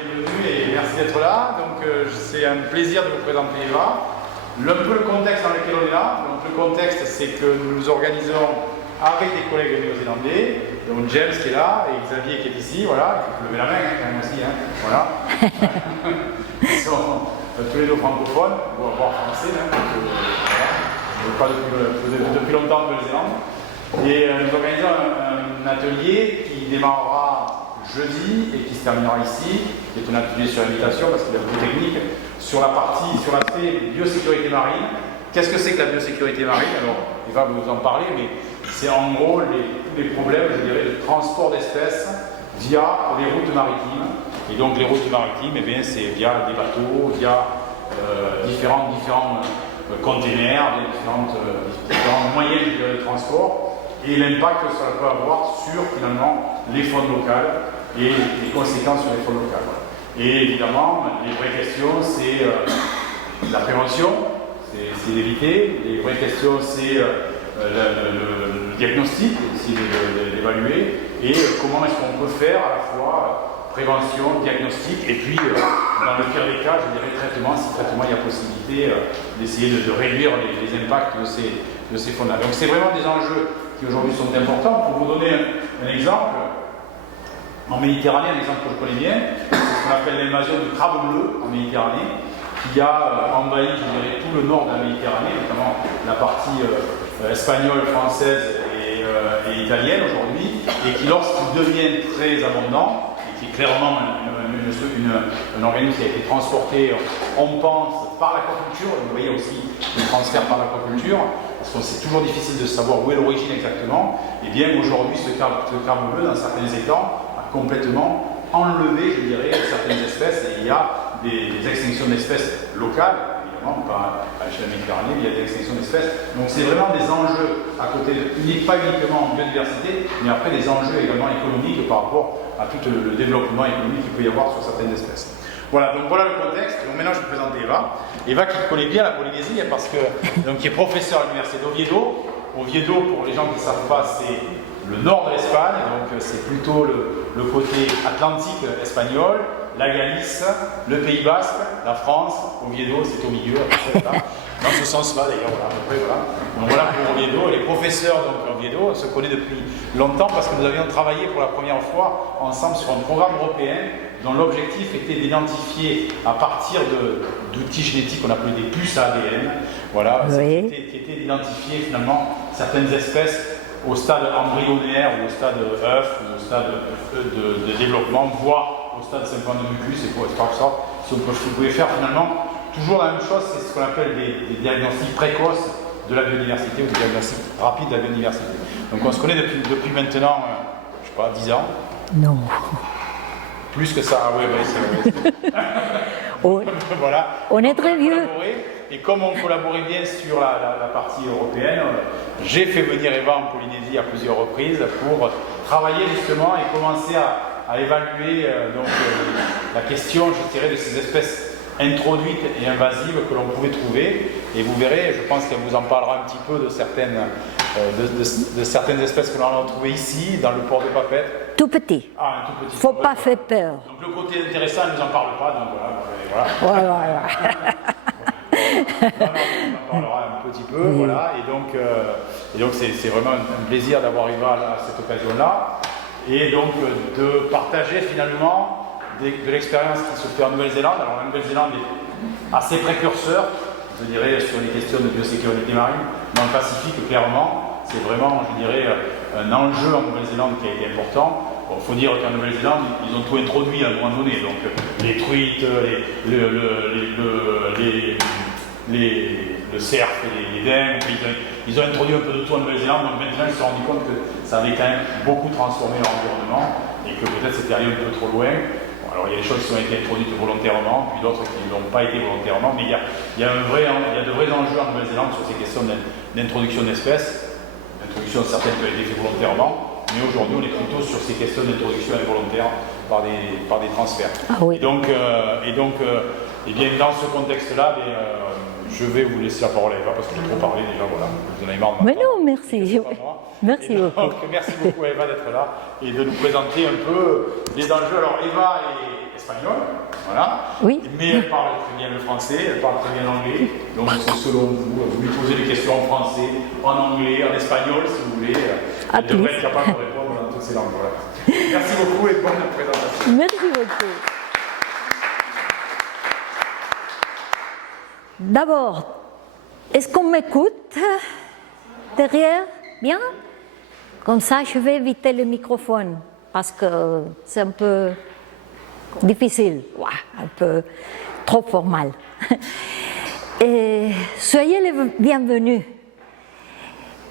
Bienvenue et merci d'être là. Donc c'est un plaisir de vous présenter Eva. Un peu le contexte dans lequel on est là. Donc le contexte, c'est que nous organisons avec des collègues néo-zélandais, donc James qui est là et Xavier qui est ici, voilà, il faut lever la main quand même aussi, hein. Voilà. Ils sont tous les deux francophones, voire français, hein, donc, voilà. Depuis longtemps en Nouvelle-Zélande. Et nous organisons un atelier qui démarrera jeudi et qui se terminera ici, qui est un atelier sur l'invitation parce qu'il est un peu technique, sur l'aspect biosécurité marine. Qu'est-ce que c'est que la biosécurité marine? Alors, il va vous en parler, mais c'est en gros tous les problèmes, je dirais, de transport d'espèces via les routes maritimes. Et donc les routes maritimes, eh bien, c'est via des bateaux, via différents containers, différents moyens de transport, et l'impact que ça peut avoir sur finalement les faunes locales et les conséquences sur les faunes locales. Voilà. Et évidemment, les vraies questions, c'est la prévention, c'est d'éviter. Les vraies questions, c'est le diagnostic, essayer d'évaluer, et comment est-ce qu'on peut faire à la fois prévention, diagnostic, et puis dans le pire des cas, je dirais traitement, si traitement il y a possibilité d'essayer de réduire les impacts de ces faunes-là. Donc c'est vraiment des enjeux qui aujourd'hui sont importants. Pour vous donner un exemple, en Méditerranée, un exemple que je connais bien, c'est ce qu'on appelle l'invasion du crabe bleu en Méditerranée, qui a envahi, je dirais, tout le nord de la Méditerranée, notamment la partie espagnole, française et italienne aujourd'hui, et qui, lorsqu'ils deviennent très abondants, et qui est clairement un organisme qui a été transporté, on pense, par l'aquaculture, vous voyez aussi le transfert par l'aquaculture, parce que c'est toujours difficile de savoir où est l'origine exactement, et bien aujourd'hui ce crabe bleu dans certains étangs a complètement enlevé, je dirais, certaines espèces, et il y a des extinctions d'espèces locales, évidemment, pas à l'échelle méditerranéenne, mais il y a des extinctions d'espèces. Donc c'est vraiment des enjeux à côté, pas uniquement en biodiversité, mais après des enjeux également économiques par rapport à tout le développement économique qu'il peut y avoir sur certaines espèces. Voilà, donc voilà le contexte. Donc maintenant je vais vous présenter Eva. Eva qui connaît bien la Polynésie, parce que, donc, qui est professeur à l'université d'Oviedo. Oviedo, pour les gens qui ne savent pas, c'est le nord de l'Espagne, donc c'est plutôt le côté atlantique espagnol, la Galice, le Pays Basque, la France. Oviedo, c'est au milieu, dans ce sens-là d'ailleurs, voilà, à peu près, voilà. Donc voilà pour Oviedo. Les professeurs donc Oviedo, on se connaît depuis longtemps parce que nous avions travaillé pour la première fois ensemble sur un programme européen dont l'objectif était d'identifier à partir d'outils génétiques qu'on appelait des puces à ADN, voilà, oui. qui était d'identifier finalement certaines espèces au stade embryonnaire ou au stade œuf ou au stade de développement, voire au stade simplement de mucus, et pour faire ça, si on pouvait faire finalement toujours la même chose, c'est ce qu'on appelle des diagnostics précoces de la biodiversité ou des diagnostics rapides de la biodiversité. Donc on se connaît depuis maintenant, je sais pas, 10 ans. Non. Plus que ça, oui, c'est voilà. On est très vieux. Et comme on collaborait bien sur la partie européenne, j'ai fait venir Eva en Polynésie à plusieurs reprises pour travailler justement et commencer à évaluer la question, je dirais, de ces espèces introduites et invasives que l'on pouvait trouver. Et vous verrez, je pense qu'elle vous en parlera un petit peu de certaines espèces que l'on a trouvées ici, dans le port de Papeete. Tout petit. Ah, un tout petit. Faut pas faire peur. Donc le côté intéressant, elle ne nous en parle pas, donc voilà. Voilà. On en parlera un petit peu, voilà. Et donc c'est vraiment un plaisir d'avoir Eva à cette occasion-là, et donc de partager finalement de l'expérience qui se fait en Nouvelle-Zélande. Alors la Nouvelle-Zélande est assez précurseur, je dirais, sur les questions de biosécurité marine. Dans le Pacifique, clairement, c'est vraiment, je dirais, un enjeu en Nouvelle-Zélande qui a été important. Il faut dire qu'en Nouvelle-Zélande, ils ont tout introduit à un moment donné, donc les truites, le cerf, les dingues, ils ont introduit un peu de tout en Nouvelle-Zélande, donc maintenant ils se sont rendus compte que ça avait quand même beaucoup transformé l'environnement et que peut-être c'était allé un peu trop loin. Bon, alors il y a des choses qui ont été introduites volontairement, puis d'autres qui ne l'ont pas été volontairement, mais il y a de vrais enjeux en Nouvelle-Zélande sur ces questions d'introduction d'espèces, d'introduction certaines qui ont été faites volontairement. Mais aujourd'hui, on est plutôt sur ces questions d'introduction involontaire par des transferts. Ah oui. Et donc, eh bien, dans ce contexte-là, je vais vous laisser la parole à Eva parce que j'ai trop parlé déjà. Voilà, vous en avez marre de Mais m'entendre. non, merci. Merci donc, beaucoup. Merci beaucoup à Eva d'être là et de nous présenter un peu les enjeux. Alors, Eva est espagnol, voilà. Oui. Mais elle parle très bien le français, elle parle très bien l'anglais. Donc c'est selon vous, vous lui posez des questions en français, en anglais, en espagnol, si vous voulez. Elle devrait être capable de répondre dans toutes ces langues. Voilà. Merci beaucoup et bonne présentation. Merci beaucoup. D'abord, est-ce qu'on m'écoute derrière? Bien? Comme ça, je vais éviter le microphone parce que c'est un peu difficile, un peu trop formal. Et soyez les bienvenus.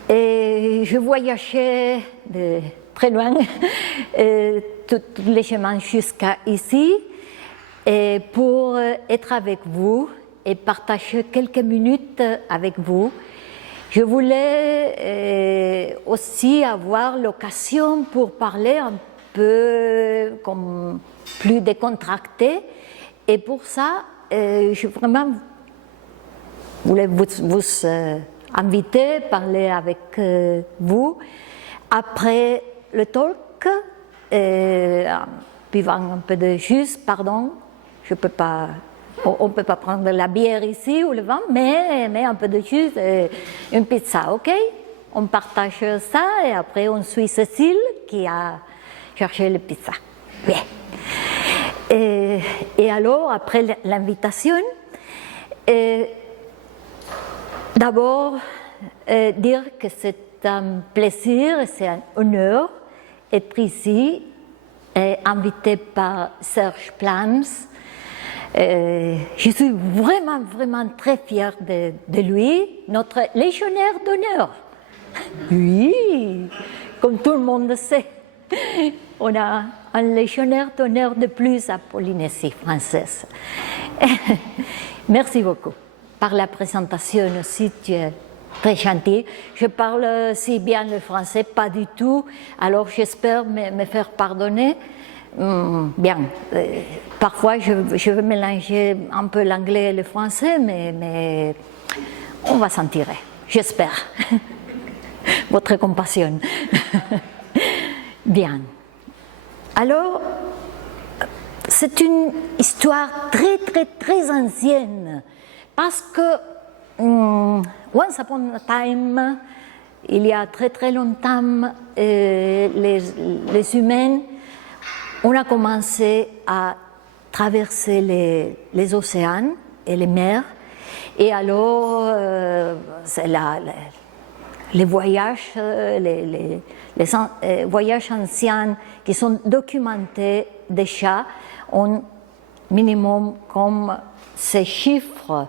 Et je voyageais de très loin, tous les chemins jusqu'à ici, et pour être avec vous et partager quelques minutes avec vous. Je voulais aussi avoir l'occasion pour parler un peu comme plus décontracté, et pour ça, je vraiment voulais vous inviter, parler avec vous après le talk, buvant un peu de jus, pardon, je peux pas. On ne peut pas prendre la bière ici ou le vin, mais un peu de jus, une pizza, ok? On partage ça et après on suit Cécile qui a cherché la pizza. Bien. Et alors, après l'invitation, d'abord dire que c'est un plaisir et c'est un honneur d'être ici, invité par Serge Plans. Je suis vraiment, vraiment très fière de lui, notre légionnaire d'honneur. Oui, comme tout le monde sait, on a un légionnaire d'honneur de plus à Polynésie française. Merci beaucoup. Par la présentation aussi, tu es très gentil. Je parle si bien le français, pas du tout, alors j'espère me faire pardonner. Bien, parfois je vais mélanger un peu l'anglais et le français, mais on va s'en tirer, j'espère. Votre compassion. Bien. Alors, c'est une histoire très, très, très ancienne, parce que once upon a time, il y a très, très longtemps, les humains, on a commencé à traverser les océans et les mers, et alors les voyages, les voyages anciens qui sont documentés déjà ont minimum comme ces chiffres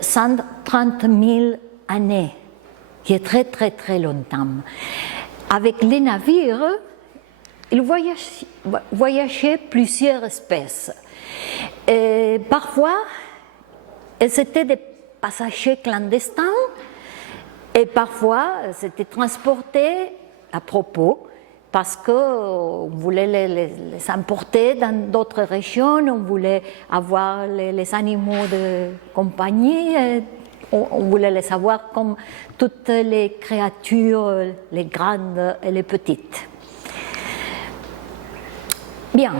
130 000 années, qui est très très très longtemps. Avec les navires, ils voyageaient plusieurs espèces. Et parfois, c'était des passagers clandestins et parfois, c'était transporté à propos parce qu'on voulait les importer dans d'autres régions, on voulait avoir les animaux de compagnie, on voulait les avoir comme toutes les créatures, les grandes et les petites. Bien,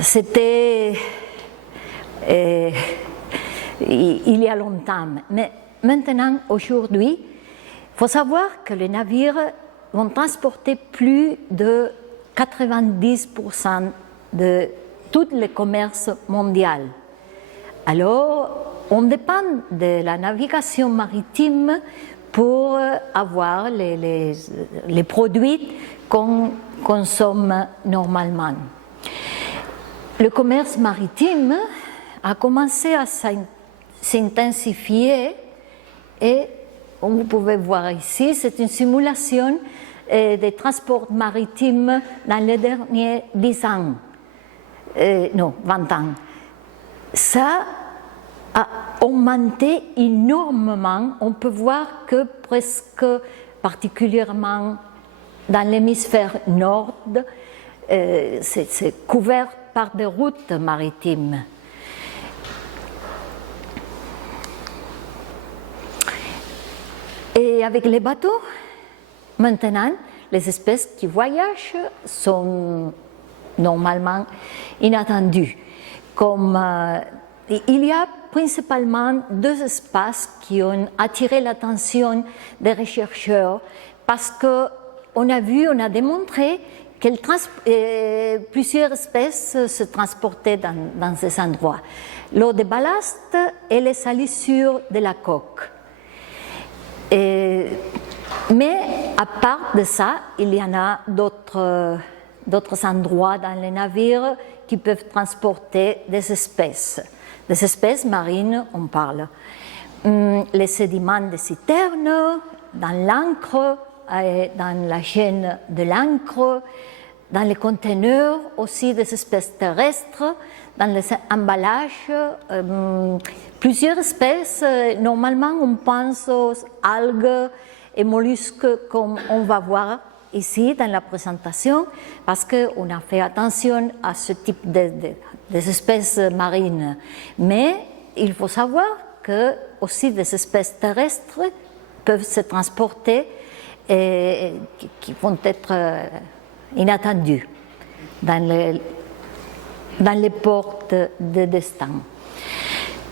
c'était il y a longtemps, mais maintenant, aujourd'hui, il faut savoir que les navires vont transporter plus de 90% de tout le commerce mondial. Alors, on dépend de la navigation maritime pour avoir les produits qu'on consomme normalement. Le commerce maritime a commencé à s'intensifier et, comme vous pouvez voir ici, c'est une simulation des transports maritimes dans les derniers 10 ans, 20 ans. Ça a augmenté énormément. On peut voir que presque particulièrement dans l'hémisphère nord, c'est couvert par des routes maritimes. Et avec les bateaux, maintenant, les espèces qui voyagent sont normalement inattendus. Comme il y a principalement deux espaces qui ont attiré l'attention des chercheurs parce qu'on a vu, on a démontré que plusieurs espèces se transportaient dans ces endroits. L'eau de ballast et les salissures de la coque. Mais à part de ça, il y en a d'autres endroits dans les navires qui peuvent transporter des espèces marines, on parle. Les sédiments des citernes, dans l'encre, dans la chaîne de l'encre, dans les conteneurs aussi des espèces terrestres, dans les emballages, plusieurs espèces. Normalement, on pense aux algues et mollusques comme on va voir ici dans la présentation, parce qu'on a fait attention à ce type des espèces marines. Mais il faut savoir que aussi des espèces terrestres peuvent se transporter et qui vont être inattendues dans les ports de destin.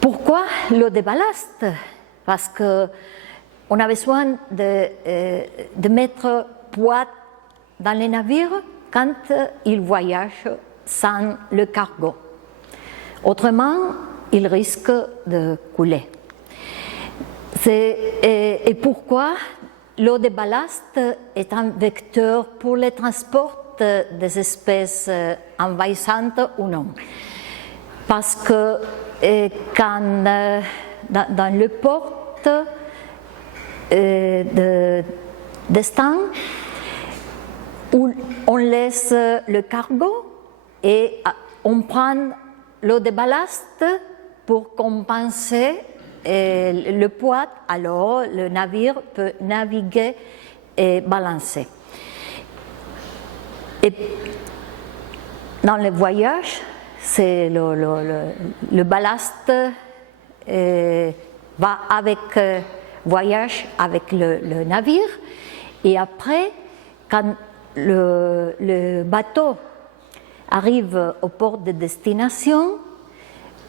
Pourquoi l'eau de ballast? Parce qu'on a besoin de mettre poids dans les navires quand ils voyagent sans le cargo. Autrement, ils risquent de couler. Et pourquoi l'eau de ballast est un vecteur pour le transport des espèces envahissantes ou non? Parce que quand dans le port d'Estaing, où on laisse le cargo et on prend l'eau de ballast pour compenser le poids, alors le navire peut naviguer et balancer. Et dans les voyages, c'est le ballast va voyage avec le navire, et après, quand le bateau arrive au port de destination,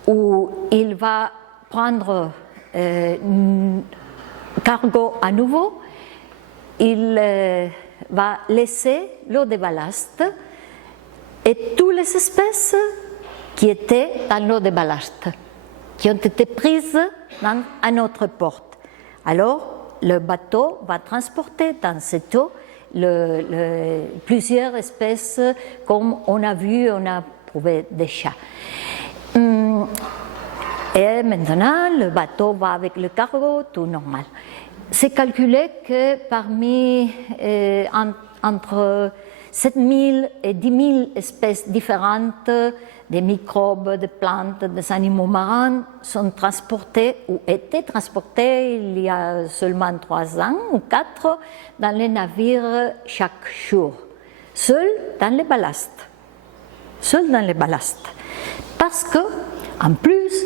où il va prendre cargo à nouveau, il va laisser l'eau de ballast et toutes les espèces qui étaient dans l'eau de ballast, qui ont été prises dans un autre port. Alors, le bateau va transporter dans cette eau plusieurs espèces, comme on a vu, on a trouvé déjà. Et maintenant, le bateau va avec le cargo, tout normal. C'est calculé que parmi entre 7000 et 10 000 espèces différentes, des microbes, des plantes, des animaux marins sont transportés ou étaient transportés il y a seulement 3 ans ou 4 dans les navires chaque jour, seuls dans les ballasts. Parce que, en plus,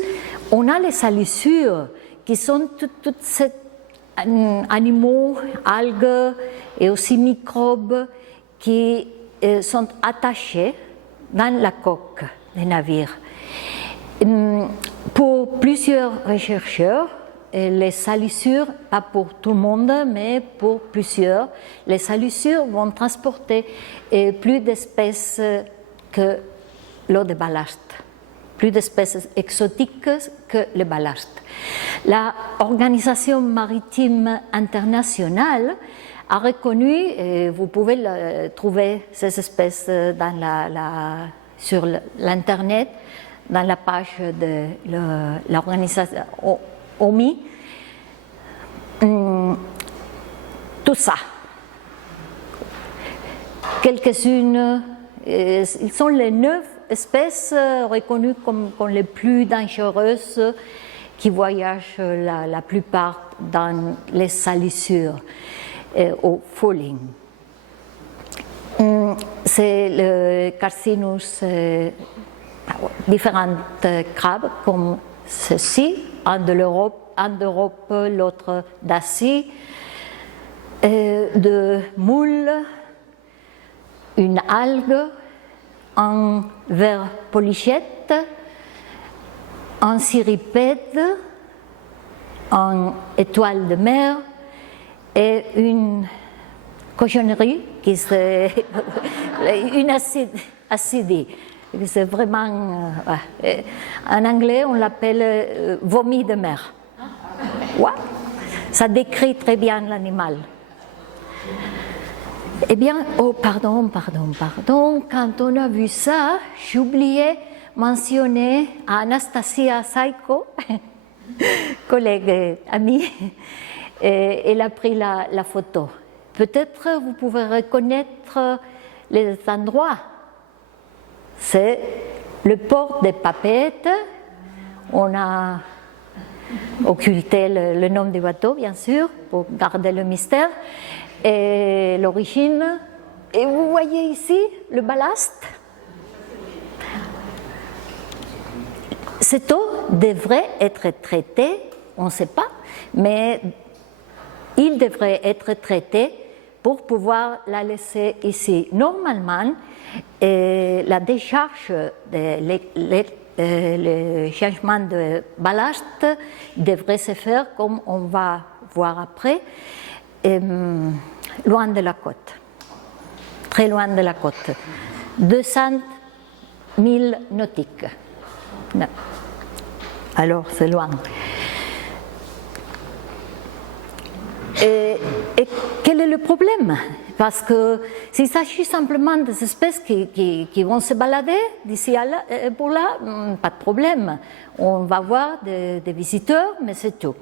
on a les salissures qui sont tous ces animaux, algues et aussi microbes qui sont attachés dans la coque des navires. Pour plusieurs chercheurs, les salissures, pas pour tout le monde, mais pour plusieurs, les salissures vont transporter plus d'espèces que l'eau de ballast, plus d'espèces exotiques que le ballast. L'Organisation maritime internationale a reconnu, et vous pouvez trouver ces espèces sur l'Internet, dans la page de l'organisation OMI, tout ça. Quelques-unes, ils sont les 9 espèces reconnues comme les plus dangereuses qui voyagent la plupart dans les salissures au fouling. C'est le Carcinus, différentes crabes comme ceci, un d'Europe, l'autre d'Asie, de moules, une algue, un ver polychette, un cirripède, une étoile de mer et une cochonnerie qui c'est une acidie. C'est vraiment, en anglais on l'appelle vomi de mer. Ouais. Ça décrit très bien l'animal. Eh bien, oh pardon, quand on a vu ça, j'ai oublié mentionner à Anastasia Saiko, collègue amie, elle a pris la photo. Peut-être vous pouvez reconnaître les endroits. C'est le port des Papeete. On a occulté le nom du bateau, bien sûr, pour garder le mystère, et l'origine. Et vous voyez ici le ballast. Cette eau devrait être traitée, on ne sait pas, mais il devrait être traité pour pouvoir la laisser ici. Normalement, la décharge, le changement de ballast devrait se faire, comme on va voir après, loin de la côte, très loin de la côte, 200 000 nautiques. Non. Alors c'est loin. Et quel est le problème? Parce que s'il s'agit simplement des espèces qui vont se balader d'ici pour là, pas de problème. On va voir des visiteurs, mais c'est tout.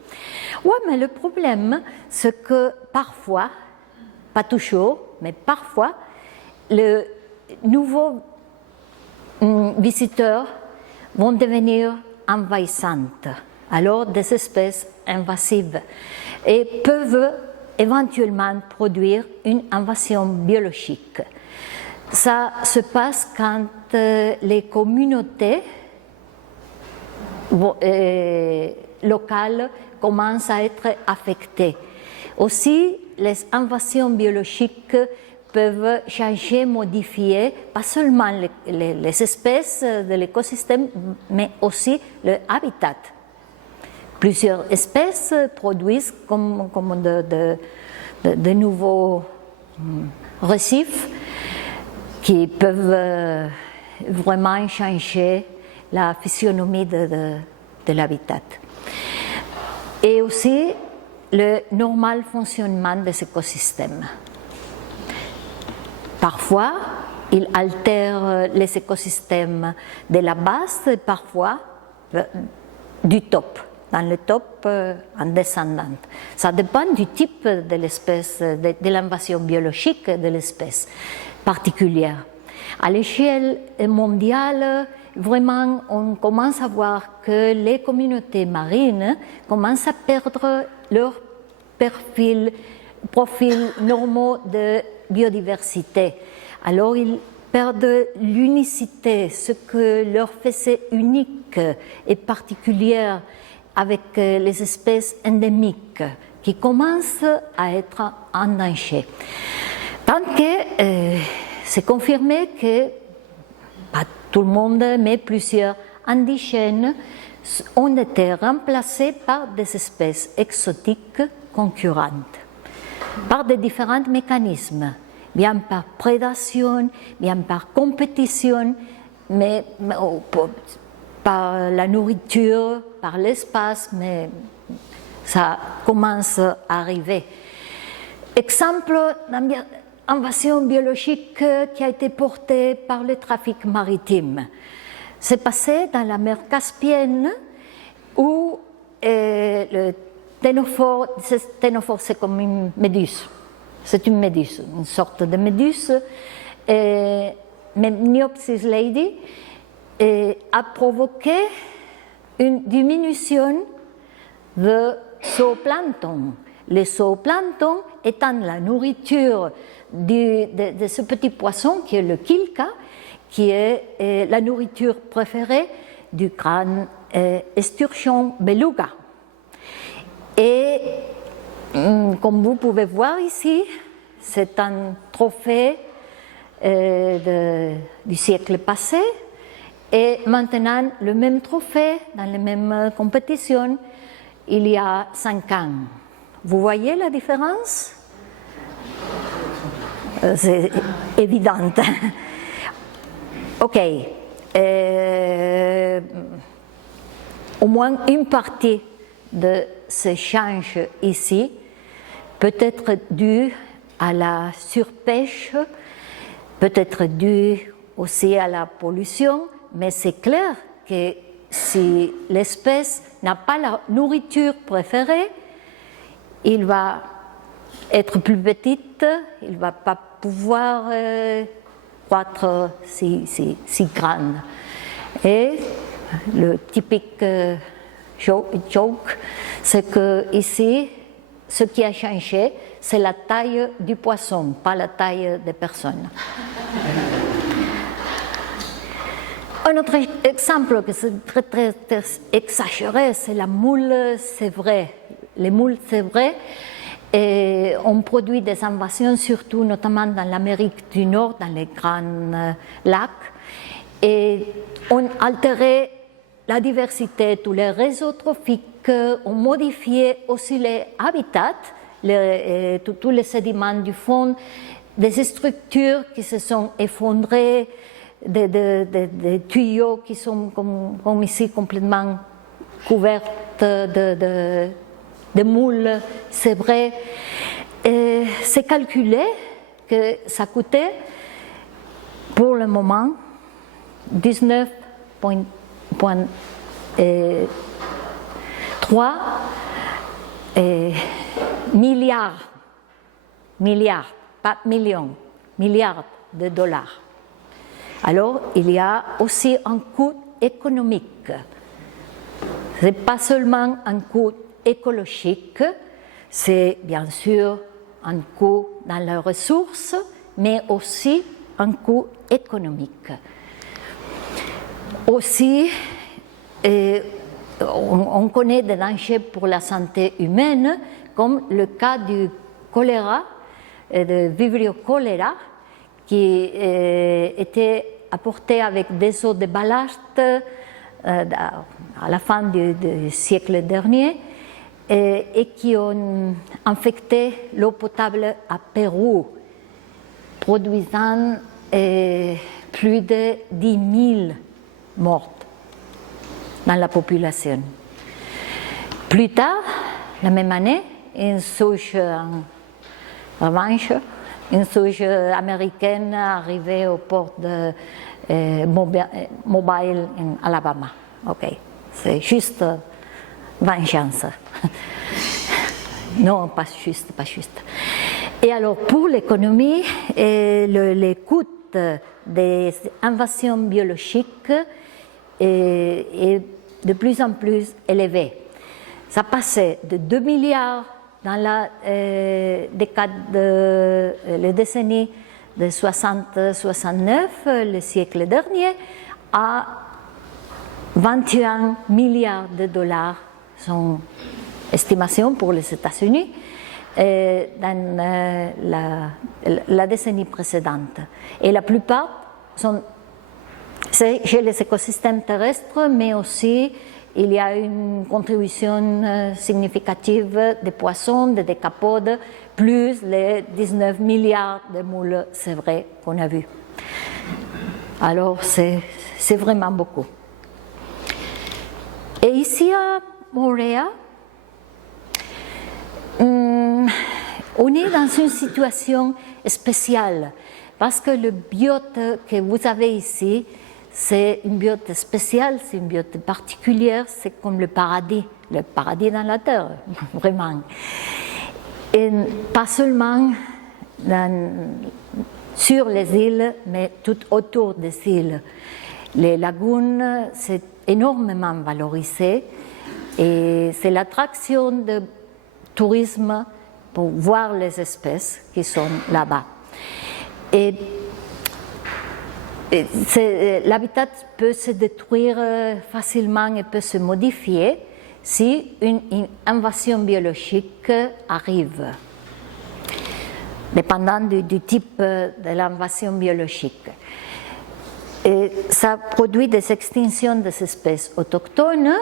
Oui, mais le problème, c'est que parfois, pas toujours, mais parfois, les nouveaux visiteurs vont devenir envahissantes. Alors, des espèces invasives et peuvent éventuellement produire une invasion biologique. Ça se passe quand les communautés locales commencent à être affectées. Aussi, les invasions biologiques peuvent changer, modifier, pas seulement les espèces de l'écosystème, mais aussi le habitat. Plusieurs espèces produisent comme de nouveaux récifs qui peuvent vraiment changer la physionomie de l'habitat. Et aussi le normal fonctionnement des écosystèmes. Parfois, ils altèrent les écosystèmes de la base et parfois du top. Dans le top en descendant. Ça dépend du type de l'espèce, de l'invasion biologique de l'espèce particulière. À l'échelle mondiale, vraiment, on commence à voir que les communautés marines commencent à perdre leur profil normaux de biodiversité. Alors, ils perdent l'unicité, ce que leur faisait unique et particulière avec les espèces endémiques qui commencent à être en danger. Tant que c'est confirmé que pas tout le monde, mais plusieurs indigènes ont été remplacés par des espèces exotiques concurrentes, par des différents mécanismes, bien par prédation, bien par compétition, mais par la nourriture, par l'espace, mais ça commence à arriver. Exemple d'invasion biologique qui a été portée par le trafic maritime. C'est passé dans la mer Caspienne où le ténophore, c'est comme une méduse. C'est une méduse, une sorte de méduse, Meniopsis lady, a provoqué une diminution de zooplancton. Le zooplancton étant la nourriture de ce petit poisson qui est le quilca, qui est la nourriture préférée du grand esturgeon beluga. Et comme vous pouvez voir ici, c'est un trophée du siècle passé et maintenant le même trophée dans les mêmes compétitions il y a 5 ans. Vous voyez la différence? C'est évident. Ok. Au moins une partie de ce change ici peut être due à la surpêche, peut être due aussi à la pollution, mais c'est clair que si l'espèce n'a pas la nourriture préférée, il va être plus petite, il ne va pas pouvoir croître si grande. Et le typique joke, c'est que ici, ce qui a changé, c'est la taille du poisson, pas la taille des personnes. Un autre exemple que c'est très exagéré, c'est la moule sévrée. Les moules sévrées ont produit des invasions, surtout notamment dans l'Amérique du Nord, dans les grands lacs, et ont altéré la diversité, tous les réseaux trophiques, ont modifié aussi les habitats, tous les sédiments du fond, des structures qui se sont effondrées, des tuyaux qui sont comme ici complètement couverts de moules, c'est vrai. C'est calculé que ça coûtait pour le moment 19,3 milliards, pas millions, milliards de dollars. Alors, il y a aussi un coût économique. Ce n'est pas seulement un coût écologique, c'est bien sûr un coût dans les ressources, mais aussi un coût économique. Aussi, on connaît des dangers pour la santé humaine, comme le cas du choléra, de Vibrio cholera, qui était apporté avec des eaux de ballast à la fin du siècle dernier et qui ont infecté l'eau potable à Pérou, produisant plus de 10 000 morts dans la population. Plus tard, la même année, une souche en revanche, une souche américaine arrivée au port de Mobile en Alabama. Ok, c'est juste vengeance. Non, pas juste. Et alors, pour l'économie, les coûts des invasions biologiques est de plus en plus élevé. Ça passait de 2 milliards dans la les décennies de 60-69, le siècle dernier, à 21 milliards de dollars, son estimation pour les États-Unis, dans la décennie précédente. Et la plupart sont chez les écosystèmes terrestres, mais aussi il y a une contribution significative des poissons, des décapodes, plus les 19 milliards de moules, c'est vrai, qu'on a vu. Alors, c'est vraiment beaucoup. Et ici à Moorea, on est dans une situation spéciale, parce que le biote que vous avez ici, c'est une biote spéciale, c'est une biote particulière, c'est comme le paradis dans la terre, vraiment. Et pas seulement sur les îles, mais tout autour des îles. Les lagunes, c'est énormément valorisé et c'est l'attraction de tourisme pour voir les espèces qui sont là-bas. Et l'habitat peut se détruire facilement et peut se modifier si une invasion biologique arrive. dépendant du type de l'invasion biologique. Et ça produit des extinctions des espèces autochtones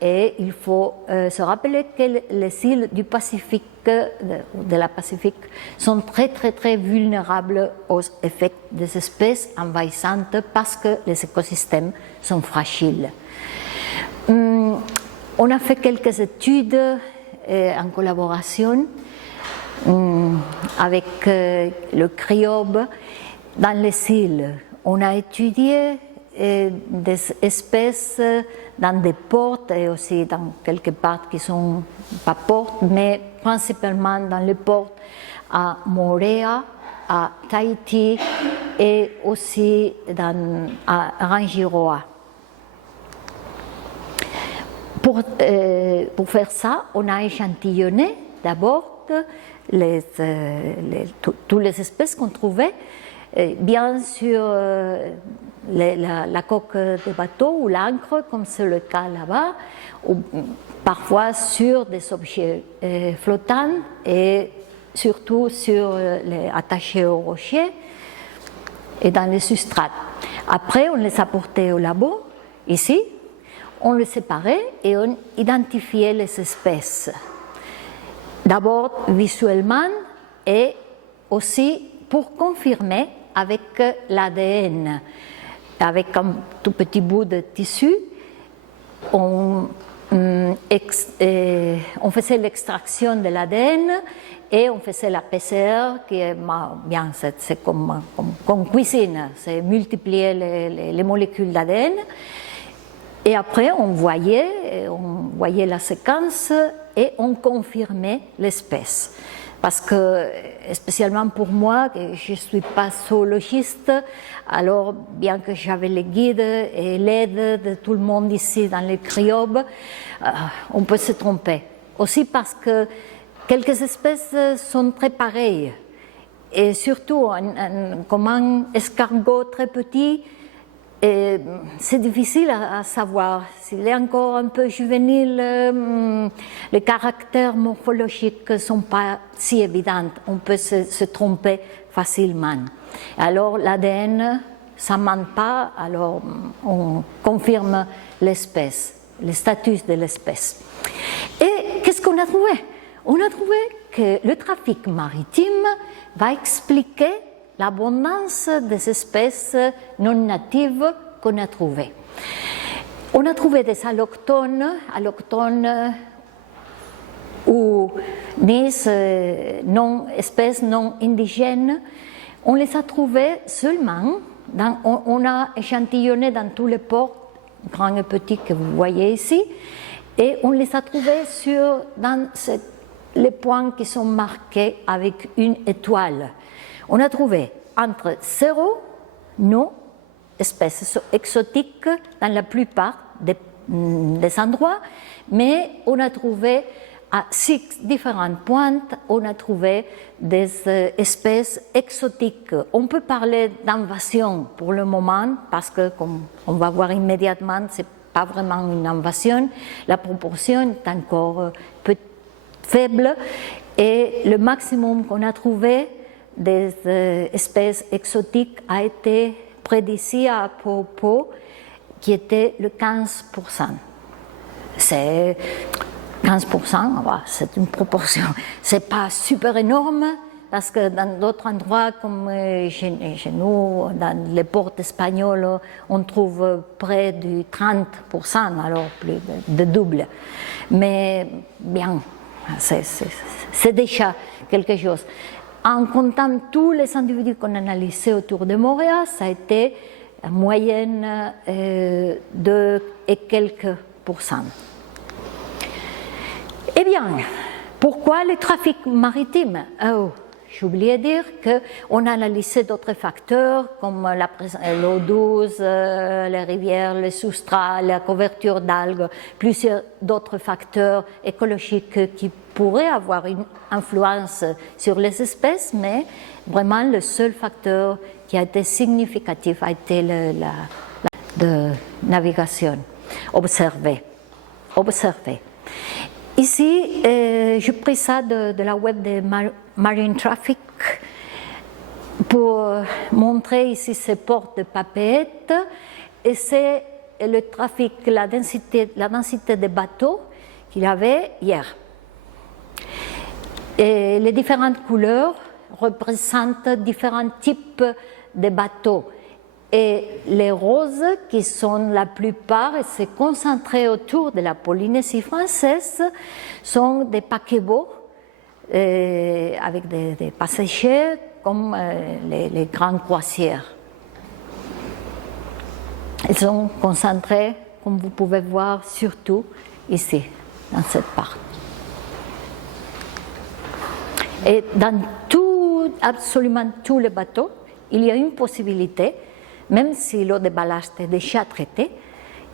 et il faut se rappeler que les îles du Pacifique, de la Pacifique, sont très vulnérables aux effets des espèces envahissantes parce que les écosystèmes sont fragiles. On a fait quelques études en collaboration avec le CRIOB dans les îles. On a étudié des espèces dans des ports et aussi dans quelques parts qui ne sont pas ports, mais principalement dans les ports à Moorea, à Tahiti et aussi à Rangiroa. Pour faire ça, on a échantillonné d'abord toutes les espèces qu'on trouvait, bien sûr la coque de bateau ou l'ancre, comme c'est le cas là-bas, ou parfois sur des objets flottants et surtout attachés aux rochers et dans les substrats. Après, on les a portés au labo, ici, on les séparait et on identifiait les espèces. D'abord visuellement et aussi pour confirmer avec l'ADN. Avec un tout petit bout de tissu, on faisait l'extraction de l'ADN et on faisait la PCR, qui est bien, c'est comme cuisine, c'est multiplier les molécules d'ADN. Et après, on voyait la séquence et on confirmait l'espèce. Parce que, spécialement pour moi, je ne suis pas zoologiste, alors bien que j'avais les guides et l'aide de tout le monde ici dans le CRIOB, on peut se tromper. Aussi parce que quelques espèces sont très pareilles. Et surtout, comme un escargot très petit, c'est difficile à savoir. S'il est encore un peu juvénile, les caractères morphologiques ne sont pas si évidents. On peut se tromper facilement. Alors l'ADN, ça ne ment pas, alors on confirme l'espèce, le statut de l'espèce. Et qu'est-ce qu'on a trouvé? On a trouvé que le trafic maritime va expliquer l'abondance des espèces non natives qu'on a trouvées. On a trouvé des allochtones ou des espèces non indigènes. On les a trouvées seulement, on a échantillonné dans tous les ports, grands et petits que vous voyez ici, et on les a trouvées dans les points qui sont marqués avec une étoile. On a trouvé entre 0, non, espèces exotiques dans la plupart des endroits, mais on a trouvé à 6 différentes pointes, on a trouvé des espèces exotiques. On peut parler d'invasion pour le moment, parce que, comme on va voir immédiatement, ce n'est pas vraiment une invasion, la proportion est encore faible, et le maximum qu'on a trouvé des espèces exotiques a été près d'ici à Popo, qui était le 15%. C'est 15%, c'est une proportion. C'est pas super énorme, parce que dans d'autres endroits, comme chez nous, dans les ports espagnols, on trouve près du 30%, alors plus de double. Mais bien, c'est déjà quelque chose. En comptant tous les individus qu'on a analysés autour de Moorea, ça a été en moyenne de et quelques pourcents. Eh bien, pourquoi le trafic maritime? J'ai oublié de dire qu'on a analysé d'autres facteurs comme l'eau douce, les rivières, les substrats, la couverture d'algues, plusieurs d'autres facteurs écologiques qui pourraient avoir une influence sur les espèces, mais vraiment le seul facteur qui a été significatif a été la navigation observée. Ici, j'ai pris ça de la web de Marine Traffic pour montrer ici ces ports de Papeete, et c'est le trafic, la densité des bateaux qu'il y avait hier. Et les différentes couleurs représentent différents types de bateaux. Et les roses, qui sont la plupart, et c'est concentré autour de la Polynésie française, sont des paquebots avec des passagers comme les grandes croisières. Ils sont concentrés, comme vous pouvez voir, surtout ici, dans cette partie. Et dans absolument tous les bateaux, il y a une possibilité, même si l'eau de ballast est déjà traitée,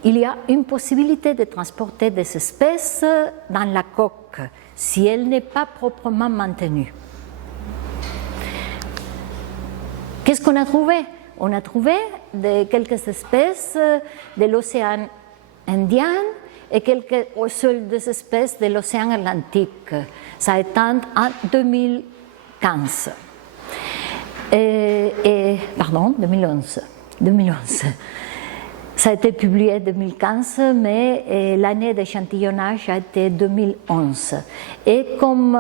il y a une possibilité de transporter des espèces dans la coque si elle n'est pas proprement maintenue. Qu'est-ce qu'on a trouvé? On a trouvé quelques espèces de l'océan Indien et quelques seules des espèces de l'océan Atlantique. Ça a été en 2015. 2011. Ça a été publié en 2015, mais l'année d'échantillonnage a été 2011. Et comme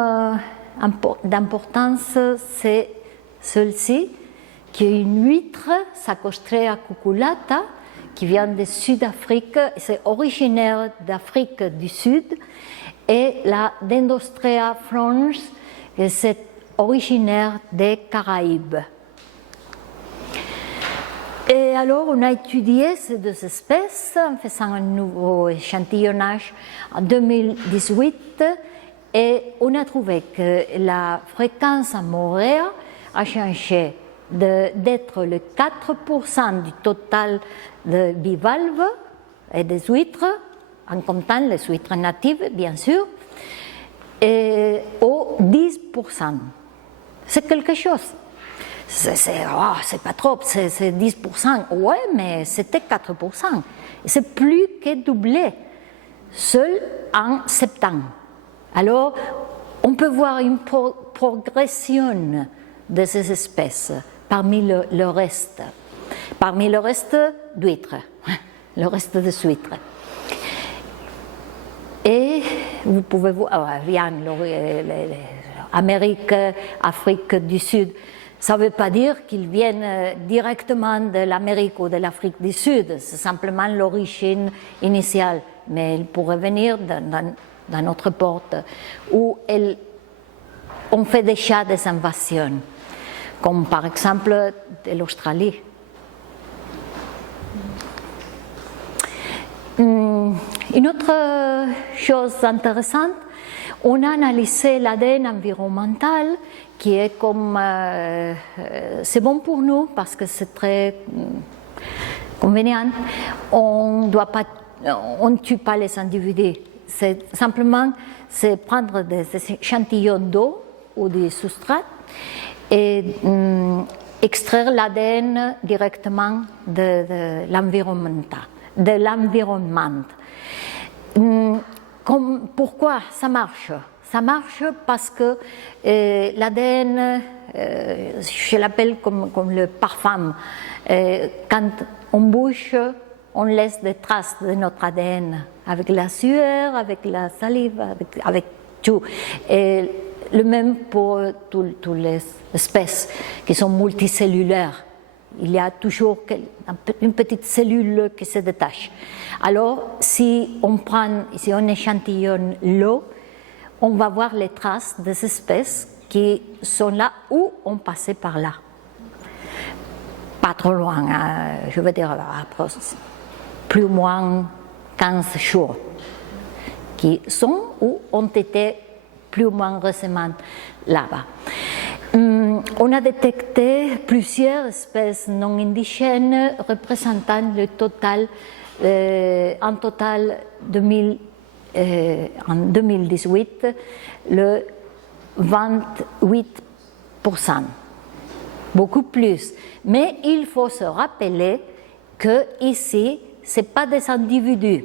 d'importance, c'est celle-ci, qui est une huître, Sacostrea cucullata, qui vient de Sud-Afrique, c'est originaire d'Afrique du Sud, et la Dendrostrea frons, c'est originaire des Caraïbes. Et alors, on a étudié ces deux espèces en faisant un nouveau échantillonnage en 2018, et on a trouvé que la fréquence en Moorea a changé d'être le 4% du total de bivalves et des huîtres, en comptant les huîtres natives, bien sûr, et au 10%. C'est quelque chose. C'est pas trop, c'est 10%. Ouais, mais c'était 4%. C'est plus que doublé, seul en septembre. Alors, on peut voir une progression de ces espèces parmi le reste. Parmi le reste d'huîtres, le reste des huîtres. Et vous pouvez voir, Amérique, Afrique du Sud, ça ne veut pas dire qu'ils viennent directement de l'Amérique ou de l'Afrique du Sud, c'est simplement l'origine initiale, mais ils pourraient venir dans notre porte où on fait déjà des invasions, comme par exemple de l'Australie. Une autre chose intéressante, on a analysé l'ADN environnemental qui est comme c'est bon pour nous parce que c'est très convenient. On ne tue pas les individus. C'est simplement prendre des échantillons d'eau ou des substrats et extraire l'ADN directement de l'environnement. Pourquoi ça marche? Ça marche parce que l'ADN, je l'appelle comme le parfum. Quand on bouge, on laisse des traces de notre ADN, avec la sueur, avec la salive, avec tout. Et le même pour toutes les espèces qui sont multicellulaires. Il y a toujours une petite cellule qui se détache. Alors, si on échantillonne l'eau, on va voir les traces des espèces qui sont là ou ont passé par là. Pas trop loin, je veux dire plus ou moins 15 jours, qui sont ou ont été plus ou moins récemment là-bas. On a détecté plusieurs espèces non indigènes représentant le total, en total en 2018, le 28%. Beaucoup plus. Mais il faut se rappeler que ici, ce n'est pas des individus.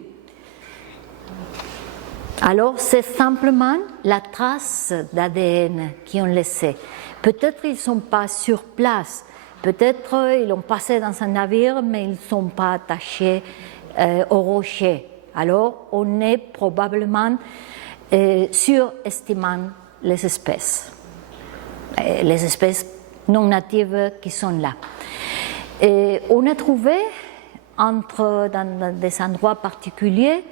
Alors c'est simplement la trace d'ADN qu'ils ont laissée. Peut-être ils ne sont pas sur place, peut-être ils ont passé dans un navire mais ils ne sont pas attachés au rocher. Alors on est probablement surestimant les espèces non natives qui sont là. Et on a trouvé dans des endroits particuliers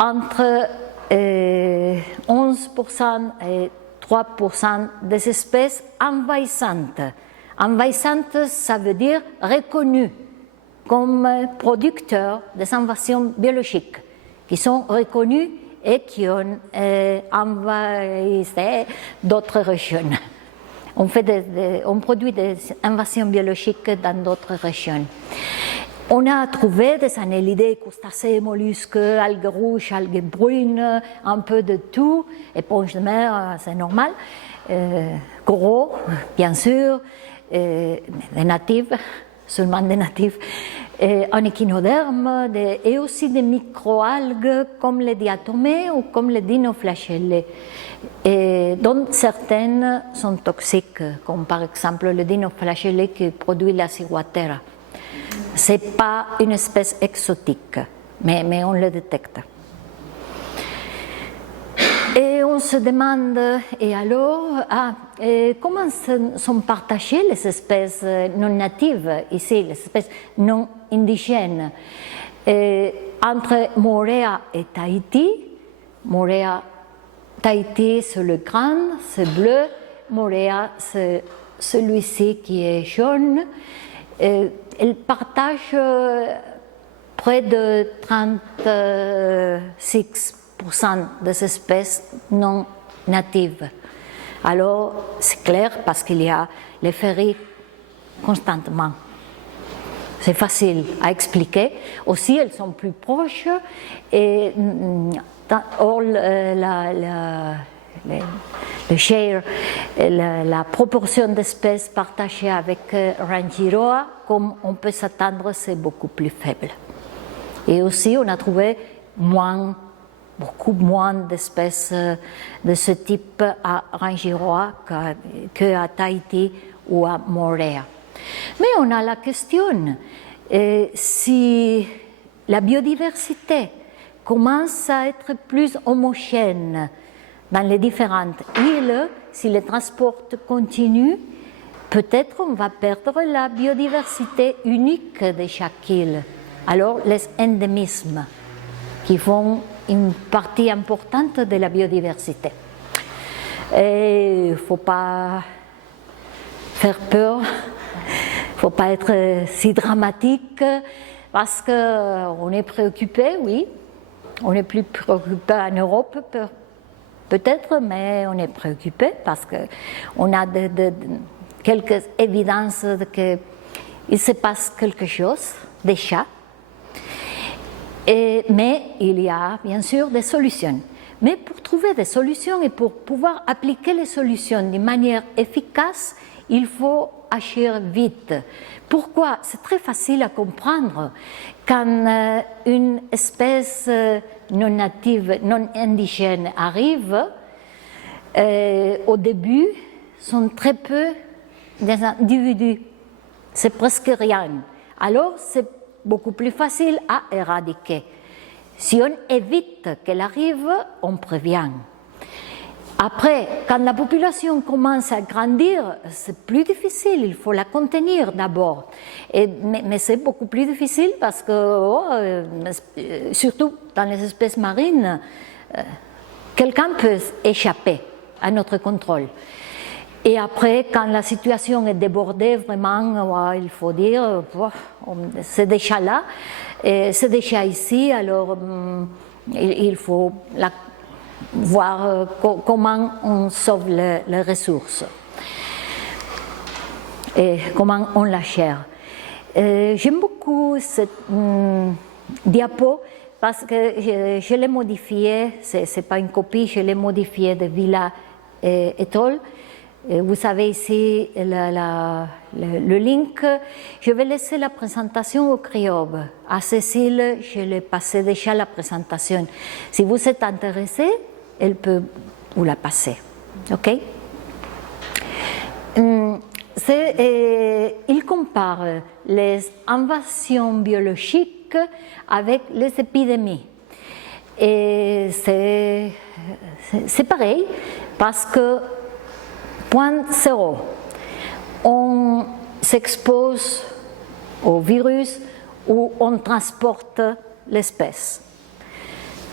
entre 11% et 3% des espèces envahissantes. Envahissantes, ça veut dire reconnues comme producteurs des invasions biologiques, qui sont reconnues et qui ont envahi d'autres régions. On produit des invasions biologiques dans d'autres régions. On a trouvé des annelidés, crustacés, mollusques, algues rouges, algues brunes, un peu de tout, éponges de mer, c'est normal, coraux, bien sûr, des natifs, seulement des natifs, un échinoderme, et aussi des microalgues comme les diatomées ou comme les dinoflagellés, dont certaines sont toxiques, comme par exemple le dinoflagellé qui produit la ciguatera. Ce n'est pas une espèce exotique, mais on le détecte. Et on se demande, et alors, comment sont partagées les espèces non natives, ici, les espèces non indigènes, entre Moorea et Tahiti. Moorea, Tahiti, c'est le grand, c'est bleu. Moorea, c'est celui-ci qui est jaune. Elle partage près de 36% des espèces non natives. Alors, c'est clair parce qu'il y a les ferries constamment. C'est facile à expliquer. Aussi, elles sont plus proches et or, le share, la proportion d'espèces partagées avec Rangiroa, comme on peut s'attendre, c'est beaucoup plus faible. Et aussi, on a trouvé beaucoup moins d'espèces de ce type à Rangiroa qu'à Tahiti ou à Moorea. Mais on a la question, si la biodiversité commence à être plus homogène dans les différentes îles, si le transport continue, peut-être on va perdre la biodiversité unique de chaque île. Alors les endémismes, qui font une partie importante de la biodiversité. Et il ne faut pas faire peur, il ne faut pas être si dramatique, parce qu'on est préoccupé, oui, on est plus préoccupé en Europe, peut-être, mais on est préoccupé parce qu'on a quelques évidences qu'il se passe quelque chose déjà. Mais il y a bien sûr des solutions. Mais pour trouver des solutions et pour pouvoir appliquer les solutions d'une manière efficace, il faut agir vite. Pourquoi? C'est très facile à comprendre. Quand une espèce non native, non indigène arrive, au début, sont très peu des individus. C'est presque rien. Alors, c'est beaucoup plus facile à éradiquer. Si on évite qu'elle arrive, on prévient. Après, quand la population commence à grandir, c'est plus difficile, il faut la contenir d'abord. Mais c'est beaucoup plus difficile parce que, surtout dans les espèces marines, quelqu'un peut échapper à notre contrôle. Et après, quand la situation est débordée, vraiment, il faut dire, c'est déjà là, c'est déjà ici, alors il faut voir comment on sauve les ressources et comment on la gère. J'aime beaucoup cette diapo parce que je l'ai modifiée, ce n'est pas une copie, je l'ai modifiée de Villa et Toll. Et vous avez ici le link. Je vais laisser la présentation au CRIOB. À Cécile, je l'ai passé déjà la présentation. Si vous êtes intéressé, elle peut vous la passer. OK? Il compare les invasions biologiques avec les épidémies. Et c'est pareil, parce que point zéro, on s'expose au virus ou on transporte l'espèce.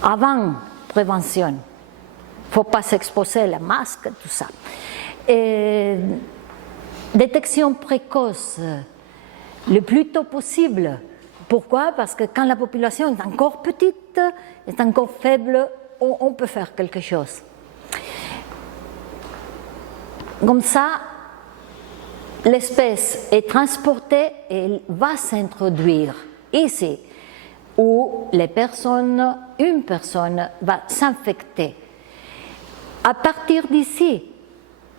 Avant, prévention. Il ne faut pas s'exposer à la masque, tout ça. Et détection précoce, le plus tôt possible. Pourquoi? Parce que quand la population est encore petite, est encore faible, on peut faire quelque chose. Comme ça, l'espèce est transportée et elle va s'introduire ici, où une personne va s'infecter. À partir d'ici,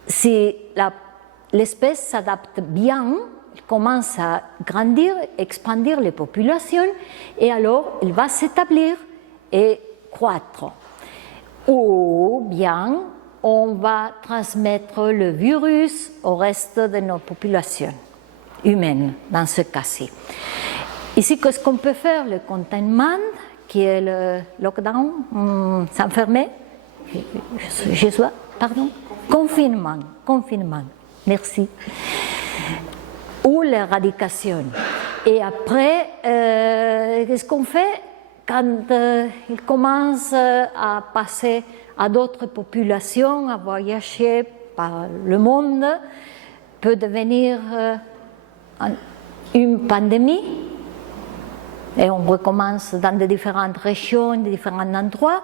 si l'espèce s'adapte bien, elle commence à grandir, expandir les populations, et alors elle va s'établir et croître. Ou bien, on va transmettre le virus au reste de nos populations humaines, dans ce cas-ci. Ici, qu'est-ce qu'on peut faire? Le containment, qui est le lockdown, s'enfermer, pardon, confinement, merci. Ou l'éradication. Et après, qu'est-ce qu'on fait quand il commence à passer à d'autres populations, à voyager par le monde, peut devenir une pandémie, et on recommence dans de différentes régions, de différents endroits,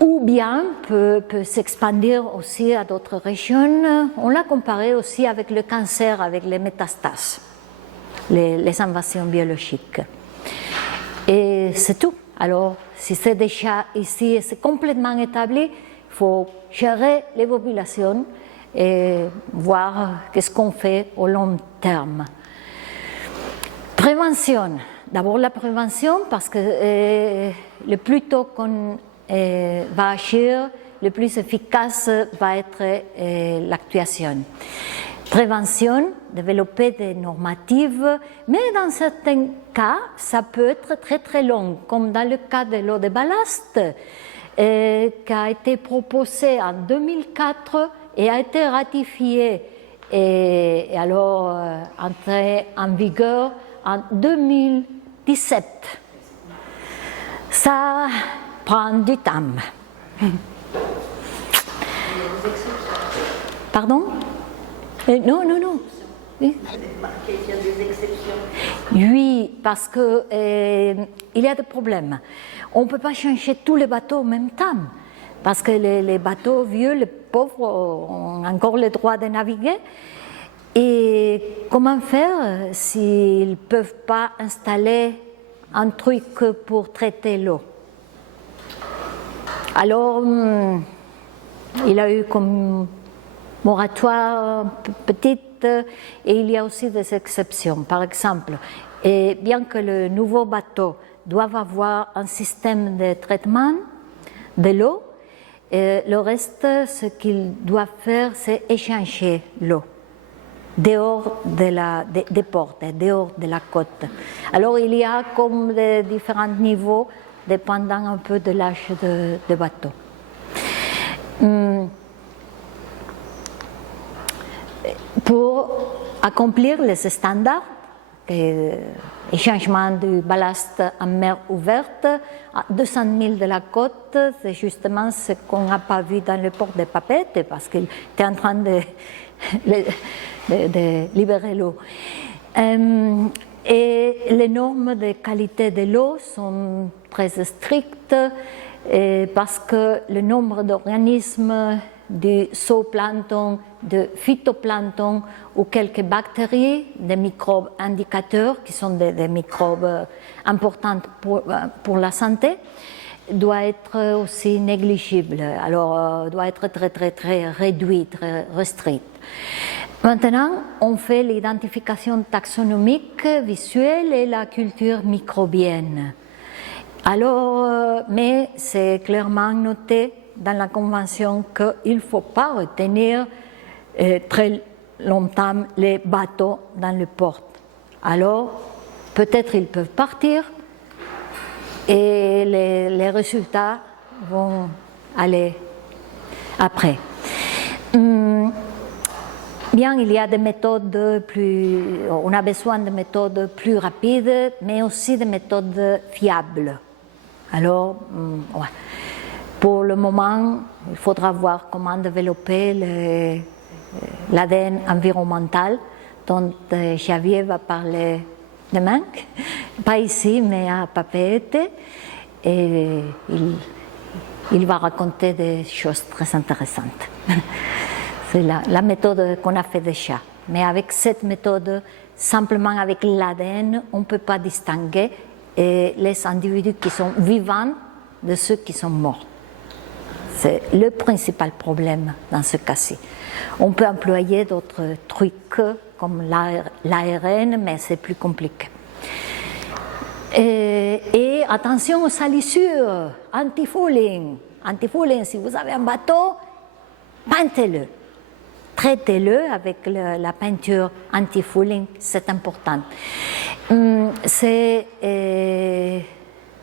ou bien peut s'expandir aussi à d'autres régions. On l'a comparé aussi avec le cancer, avec les métastases, les invasions biologiques. Et c'est tout. Alors, si c'est déjà ici, c'est complètement établi, il faut gérer les populations et voir qu'est-ce qu'on fait au long terme. Prévention. D'abord la prévention, parce que le plus tôt qu'on va agir, le plus efficace va être l'actuation. Prévention, développer des normatives, mais dans certains cas, ça peut être très très long, comme dans le cas de l'eau de ballast, qui a été proposé en 2004 et a été ratifié et alors entré en vigueur en 2017. Ça prend du temps. Pardon? Non. Oui. Il y a des exceptions. Oui, parce que il y a des problèmes. On ne peut pas changer tous les bateaux en même temps, parce que les bateaux vieux, les pauvres, ont encore le droit de naviguer. Et comment faire s'ils ne peuvent pas installer un truc pour traiter l'eau? Alors, il a eu comme moratoire petite, et il y a aussi des exceptions. Par exemple, et bien que le nouveau bateau doive avoir un système de traitement de l'eau, le reste, ce qu'il doit faire, c'est échanger l'eau dehors des portes, dehors de la côte. Alors il y a comme des différents niveaux, dépendant un peu de l'âge de bateau. Pour accomplir les standards, échangement du ballast en mer ouverte à 200 000 de la côte, c'est justement ce qu'on n'a pas vu dans le port de Papeete, parce qu'il était en train de libérer l'eau. Et les normes de qualité de l'eau sont très strictes, parce que le nombre d'organismes, du zooplancton, de phytoplancton ou quelques bactéries, des microbes indicateurs qui sont des microbes importants pour la santé, doit être aussi négligible, alors doit être très réduit, très restreint. Maintenant, on fait l'identification taxonomique, visuelle et la culture microbienne. Alors, mais c'est clairement noté dans la Convention qu'il ne faut pas retenir très longtemps les bateaux dans le port. Alors, peut-être ils peuvent partir et les résultats vont aller après. Bien, il y a des méthodes on a besoin de méthodes plus rapides, mais aussi de méthodes fiables. Alors, ouais. Pour le moment, il faudra voir comment développer l'ADN environnemental dont Xavier va parler demain, pas ici, mais à Papeete, et il va raconter des choses très intéressantes. C'est la méthode qu'on a fait déjà. Mais avec cette méthode, simplement avec l'ADN, on ne peut pas distinguer les individus qui sont vivants de ceux qui sont morts. C'est le principal problème dans ce cas-ci. On peut employer d'autres trucs comme l'ARN, mais c'est plus compliqué. Et attention aux salissures, anti-fouling. Anti-fouling, si vous avez un bateau, peintez-le. Traitez-le avec la peinture anti-fouling, c'est important. C'est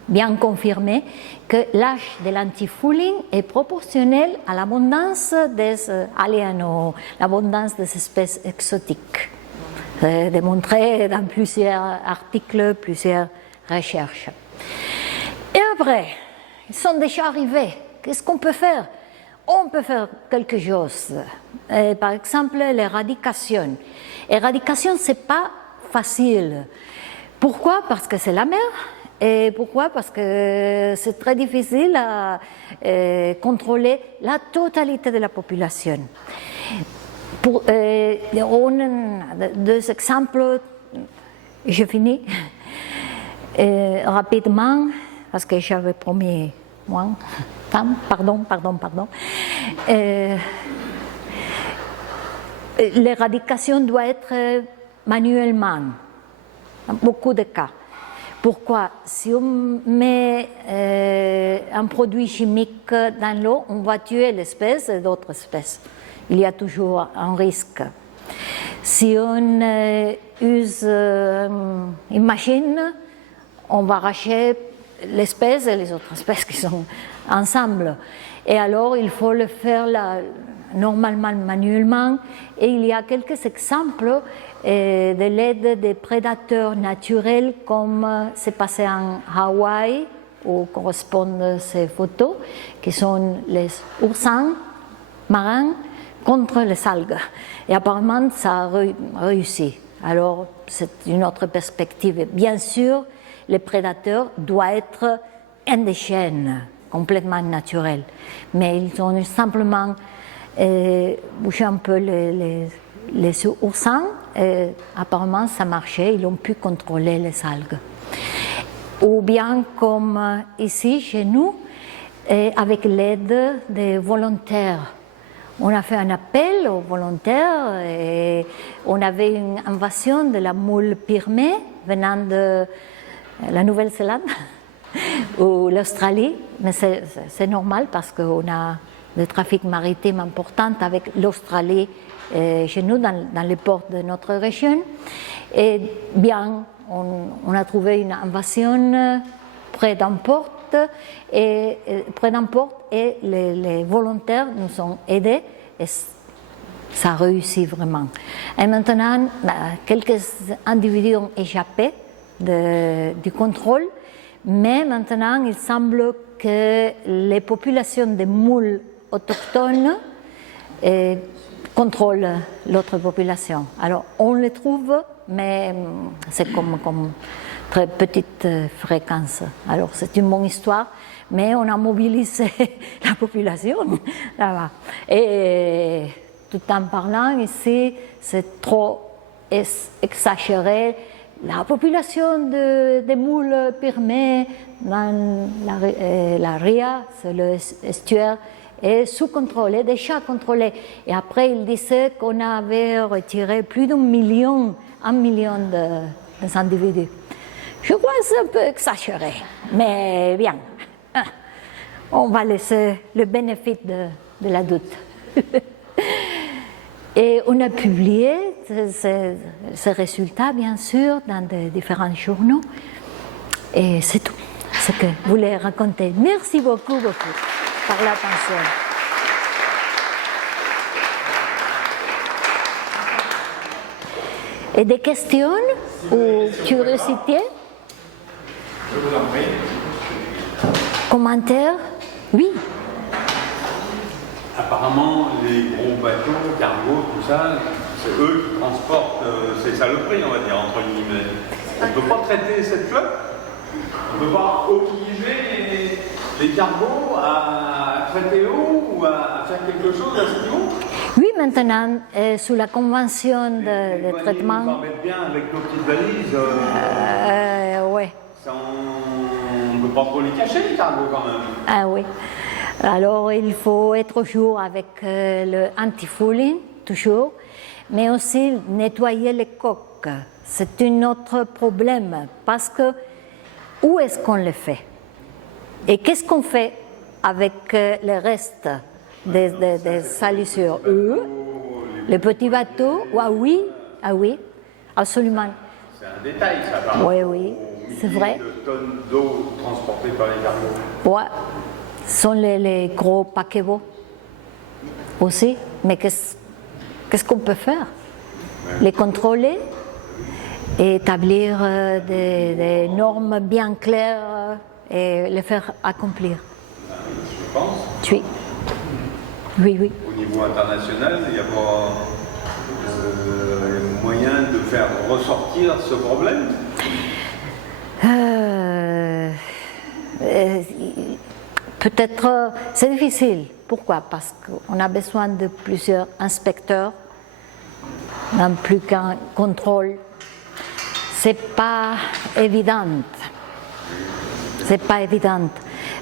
bien confirmé que l'âge de l'anti-fouling est proportionnel à l'abondance des aliens ou l'abondance des espèces exotiques. C'est démontré dans plusieurs articles, plusieurs recherches. Et après, ils sont déjà arrivés. Qu'est-ce qu'on peut faire? On peut faire quelque chose. Par exemple, l'éradication. L'éradication, ce n'est pas facile. Pourquoi? Parce que c'est la mer. Et pourquoi? Parce que c'est très difficile à contrôler la totalité de la population. On a deux exemples, je finis rapidement, parce que j'avais promis moins. Pardon. L'éradication doit être manuellement, dans beaucoup de cas. Pourquoi? Si on met un produit chimique dans l'eau, on va tuer l'espèce et d'autres espèces. Il y a toujours un risque. Si on use une machine, on va arracher l'espèce et les autres espèces qui sont ensemble. Et alors, il faut le faire normalement, manuellement. Et il y a quelques exemples de l'aide des prédateurs naturels, comme c'est passé en Hawaï, où correspondent ces photos, qui sont les oursins marins contre les algues. Et apparemment, ça a réussi. Alors, c'est une autre perspective. Bien sûr, les prédateurs doivent être indigènes, complètement naturels. Mais ils ont simplement bougé un peu les oursins. Et apparemment, ça marchait. Ils ont pu contrôler les algues. Ou bien, comme ici, chez nous, avec l'aide des volontaires. On a fait un appel aux volontaires et on avait une invasion de la moule pygmée venant de la Nouvelle-Zélande ou l'Australie, mais c'est normal parce qu'on a le trafic maritime important avec l'Australie chez nous dans les ports de notre région. Et bien, on a trouvé une invasion près d'un port et les volontaires nous ont aidés et ça a réussi vraiment. Et maintenant, quelques individus ont échappé du contrôle, mais maintenant il semble que les populations de moules autochtones contrôlent l'autre population. Alors on les trouve, mais c'est comme très petite fréquence. Alors c'est une bonne histoire, mais on a mobilisé la population là-bas. Et tout en parlant ici, c'est trop exagéré la population de moules pygmées dans la Ria, c'est l'estuaire, est sous contrôle, est déjà contrôlée. Et après, il disait qu'on avait retiré plus d'1 million d'individus. Je crois que c'est un peu exagéré, mais bien, on va laisser le bénéfice de la doute. Et on a publié ces résultats, bien sûr, dans des différents journaux. Et c'est tout ce que je voulais raconter. Merci beaucoup, beaucoup par l'attention. Et des questions ou curiosités? Je vous en prie. Commentaires? Oui. Apparemment, les gros bateaux, cargos, tout ça, c'est eux qui transportent ces saloperies, on va dire, entre guillemets. On ne peut pas traiter cette flotte? On ne peut pas obliger les cargos à traiter l'eau ou à faire quelque chose à ce niveau? Oui, maintenant, sous la convention de traitement. Vous embêtez bien avec nos petites valises. Oui. On ne peut pas trop les cacher, les cargos, quand même. Ah oui. Alors, il faut être toujours avec le anti-fouling, toujours, mais aussi nettoyer les coques. C'est un autre problème, parce que où est-ce qu'on le fait? Et qu'est-ce qu'on fait avec les restes des salissures? Les petits bateaux? Ah oui, absolument. C'est un détail, ça, par Oui, oui, c'est vrai. de tonnes d'eau transportées par les cargos. Ouais, ce sont les gros paquebots aussi. Mais qu'est-ce qu'on peut faire? Les contrôler et établir des normes bien claires et les faire accomplir. Je pense. Oui. Oui, oui. Au niveau international, il n'y a pas moyen de faire ressortir ce problème? Peut-être c'est difficile. Pourquoi? Parce qu'on a besoin de plusieurs inspecteurs, d'un plus qu'un contrôle. C'est pas évident. C'est pas évident.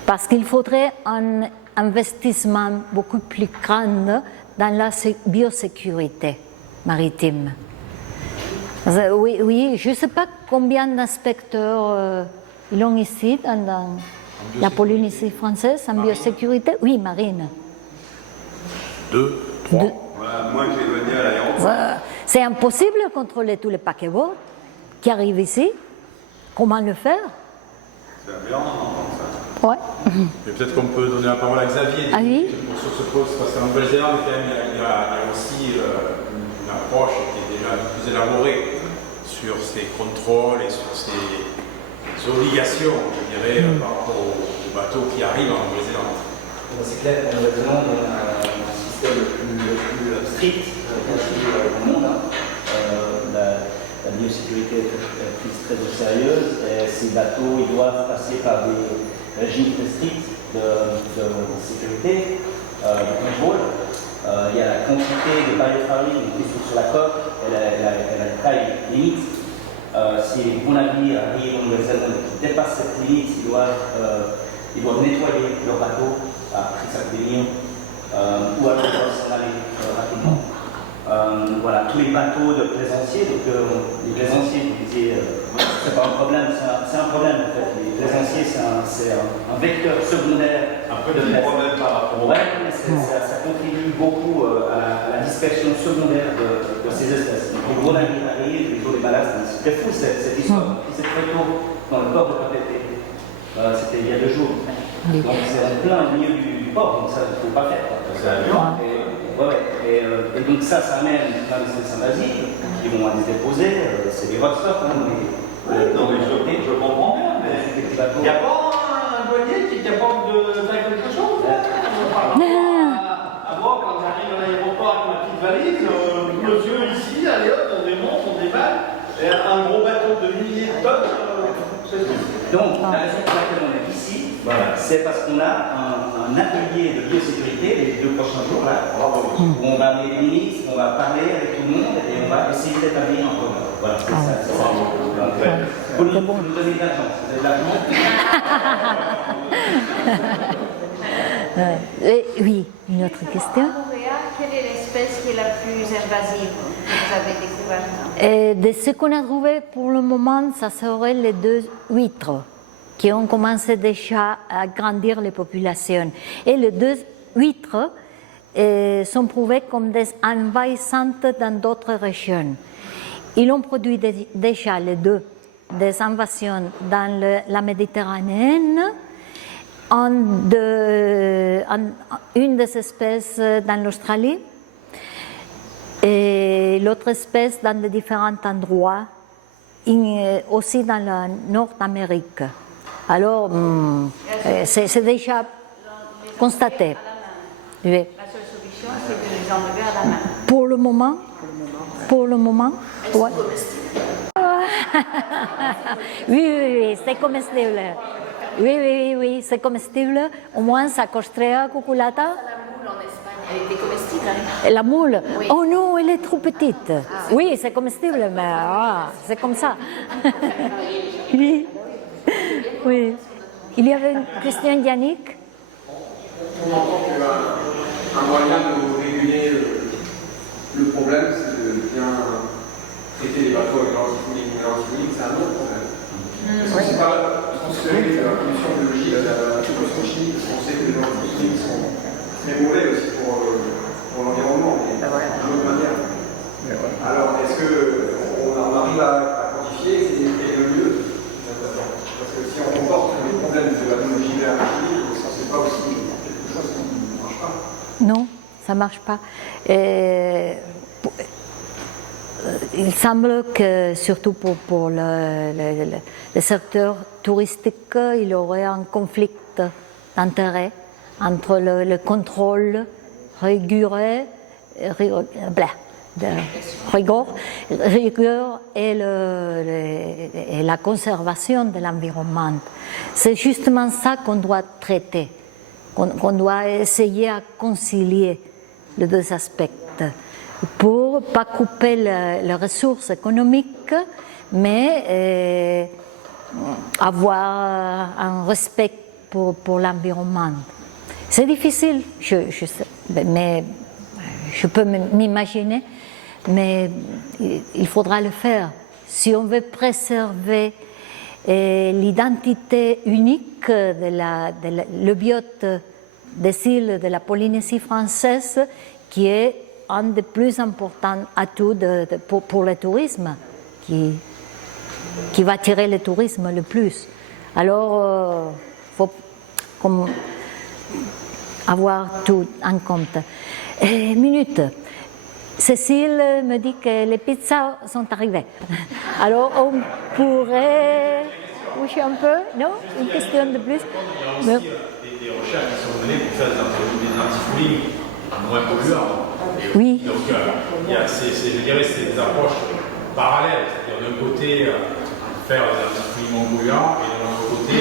Parce qu'il faudrait un investissement beaucoup plus grand dans la biosécurité maritime. Oui, je ne sais pas combien d'inspecteurs ils ont ici dans la Polynésie française en biosécurité. Oui, marine. 2, 3. Voilà, moi j'ai venu à l'aéroport. C'est impossible de contrôler tous les paquebots qui arrivent ici. Comment le faire? C'est aberrant d'entendre ça. Ouais. Et peut-être qu'on peut donner la parole à Xavier Ah oui? sur ce poste, parce qu'en Nouvelle-Zélande, il y a aussi une approche qui est déjà plus élaborée sur ces contrôles et sur ces obligations, je dirais, par rapport aux bateaux qui arrivent en Nouvelle-Zélande. C'est clair qu'en Nouvelle-Zélande, on a un système le plus strict au monde. La biosécurité est prise très au sérieux. Et ces bateaux ils doivent passer par des régimes très stricts de sécurité, de contrôle. Il y a la quantité de biofarming qui est sur la coque, elle a une taille limite. Si les gros navires arrivent en Nouvelle-Zélande qui dépassent cette limite, ils doivent nettoyer leur bateau à prix chaque millions, ou alors ils doivent s'en aller rapidement. Voilà, tous les bateaux de plaisanciers, donc les plaisanciers, vous disiez, c'est pas un problème, c'est un problème en fait. Les plaisanciers, c'est un vecteur secondaire. Un petit problème par rapport au Ouais, mais ça contribue beaucoup à la dispersion secondaire de ces espèces. Donc, les gros navires arrivent, les eaux des ballasts, c'était fou cette histoire. C'est très tôt dans le port de Papeete. C'était il y a 2 jours. Donc c'est en plein milieu du port, donc ça ne faut pas faire. C'est amusant. Et donc ça amène plein de Saint-Basile qui vont aller se déposer, c'est des hot spots. Non mais je comprends bien, mais il n'y a pas un douanier qui est capable de faire quelque chose? À moi, quand j'arrive à l'aéroport avec ma petite valise, monsieur ici, allez hop, on démonte, on déballe, et un gros bateau de milliers de tonnes, Donc la raison pour laquelle on est ici, Voilà, c'est parce qu'on a un atelier de biosécurité les 2 prochains jours là, où on va amener les ministres, on va parler avec tout le monde et on va essayer d'établir un programme. Voilà, c'est ça. Vous nous donnez de l'argent, vous avez de l'argent. Oui, une autre question. À Montréal, quelle est l'espèce qui est la plus invasive que vous avez découverte? De ce qu'on a trouvé pour le moment, ça serait les 2 huîtres qui ont commencé déjà à grandir les populations. Et les 2 huîtres sont prouvées comme des envahissantes dans d'autres régions. Ils ont produit déjà les 2 des invasions dans la Méditerranée, une des espèces dans l'Australie et l'autre espèce dans de différents endroits, aussi dans la Nord-Amérique. Alors, c'est déjà constaté. Oui. La seule solution, c'est de les enlever à la main. Pour le moment, ouais. Oui, c'est comestible. Oui, c'est comestible. Au moins, ça costrea cuculata. La moule en Espagne, elle était comestible. La moule, Oui. oh non, elle est trop petite. Oui, c'est comestible, mais c'est comme ça. Oui. Il y avait une question, Yannick? On entend qu'un moyen de réguler le problème, c'est de bien traiter les bateaux avec l'antifoulines. Mais l'antifoulines, c'est un autre problème. Est-ce que c'est pas transférer la pollution biologique à la pollution chimique? Parce qu'on sait que les antifoulines sont très mauvais aussi pour l'environnement, mais d'une autre manière. Alors, est-ce qu'on arrive à quantifier et le mieux? Parce que si on comporte les problèmes de la biologie vers la chimie, est-ce que c'est pas aussi quelque chose qui ne marche pas? Non, ça ne marche pas. Il semble que, surtout pour le secteur touristique, il y aurait un conflit d'intérêt entre le contrôle rigueur et la conservation de l'environnement. C'est justement ça qu'on doit traiter, qu'on doit essayer à concilier les 2 aspects pour ne pas couper les ressources économiques, mais avoir un respect pour l'environnement. C'est difficile, je sais, mais je peux m'imaginer, mais il faudra le faire. Si on veut préserver l'identité unique le biote des îles de la Polynésie française, qui est un des plus importants atouts pour le tourisme, qui va attirer le tourisme le plus. Alors, il faut avoir tout en compte. Minute. Cécile me dit que les pizzas sont arrivées. Alors, on pourrait bouger un peu, non? Une question de plus? Il y a aussi des recherches qui sont menées pour faire des antifoulines moins polluants. Oui. Donc, je dirais que c'est des approches parallèles. C'est-à-dire, d'un côté, faire des antifoulines non polluants et de l'autre côté,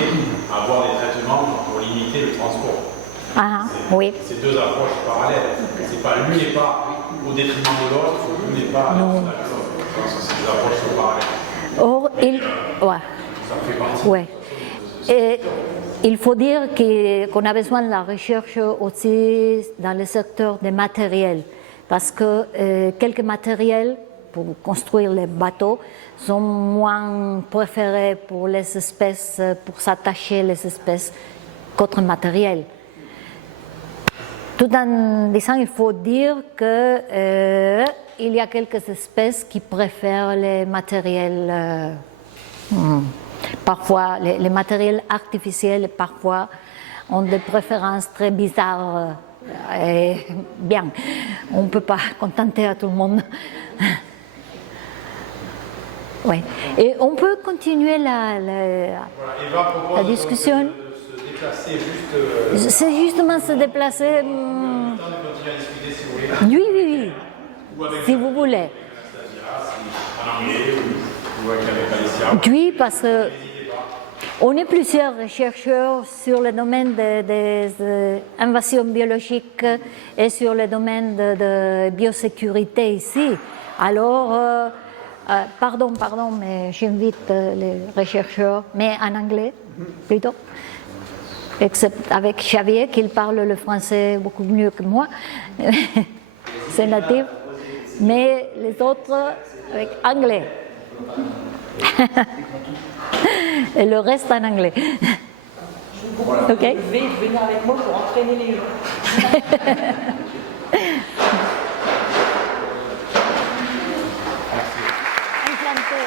avoir des traitements pour limiter le transport. Oui. C'est 2 approches parallèles. C'est pas l'une n'est pas au détriment de l'autre, l'une n'est pas à la de l'autre. C'est des approches sont parallèles. Or, Ça fait partie. Ouais. Et il faut dire qu'on a besoin de la recherche aussi dans le secteur des matériels, parce que quelques matériels pour construire les bateaux sont moins préférés pour les espèces, pour s'attacher les espèces qu'autres matériels. Tout en disant, il faut dire que il y a quelques espèces qui préfèrent les matériels, parfois les matériels artificiels, parfois ont des préférences très bizarres. Et bien, on ne peut pas contenter à tout le monde. Ouais. Et on peut continuer la discussion. De se déplacer juste. C'est justement se déplacer. Le temps de continuer à discuter si vous voulez. Oui. Si vous voulez. En anglais ou avec Alicia. Oui, parce que On est plusieurs chercheurs sur le domaine des invasions biologiques et sur le domaine de biosécurité ici. Alors, pardon, mais j'invite les chercheurs, mais en anglais plutôt, except avec Xavier qui parle le français beaucoup mieux que moi, c'est natif, mais les autres avec anglais. Et le reste en anglais. Ok. Je vais venir avec moi pour entraîner les gens. Enchanté.